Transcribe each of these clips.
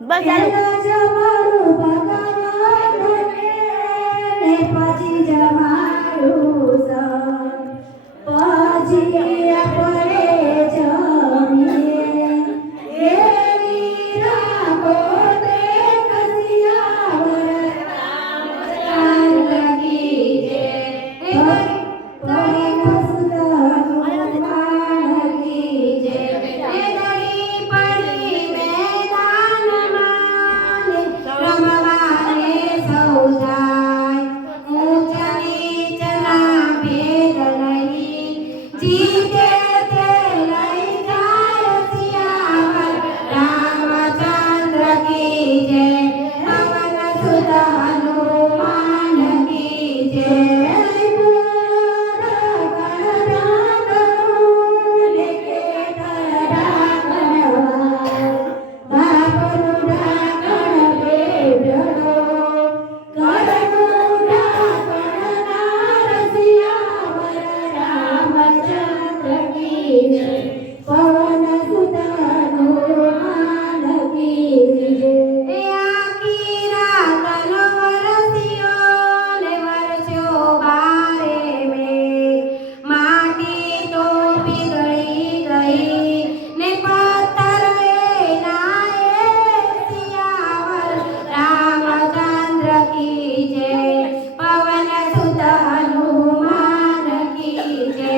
બસ ચાલો. જમાડું ભગવાન ને પછી જમાડું સર પછી આપણે જમીએ એવી રાખો તે કસિયાવર રામચંદ્ર કી જય. પવન સુત હનુમાન કી જય. એ દડી પડી મેદાનમાં ને રમવાને સૌ જાય. ઊંચ નીચના ભેદ નહીં જીતે તે લઈ જાય સિયાવર રામચંદ્ર કી જય. પવન સુત હનુમાન કી જય. પવન સુત હનુમાન કી જય. એ આખી રાતનો વરસ્યો ને વરસ્યો બારે મેઘ. માટી તો પીગળી ગઈ ને પથ્થર એના એ સિયાવર રામચંદ્ર કી જય. પવન સુત હનુમાન કી જય.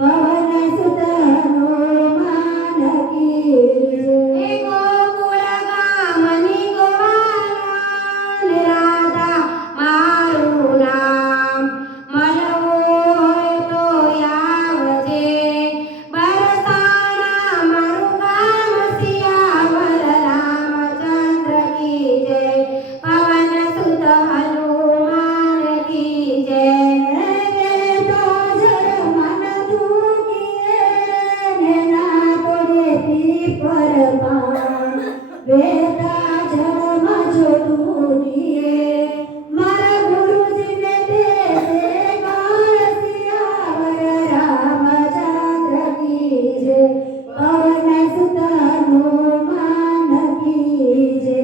પવન સુત હનુમાન કી જય. ગોકુળ ગામની ગોવાળા ને રાધા મારું નામ. મળવું હોય તો આવજે બરસાણા મારું ગામ સિયાવર રામચંદ્ર કી જય. પવન સુત હનુમાન કી જય. તો જળ મન દુખીએ ને ના તોડે પીપર પાન. વેતા જળમાં જો તૂટીએ મારા ગુરુજીને દેશે ગાળ સિયાવર રામચંદ્ર કી જય. પવન સુત હનુમાન કી જય.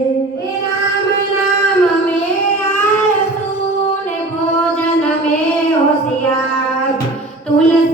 એ રામ નામ में आलसू ने भोजन में होशियार. तुलसी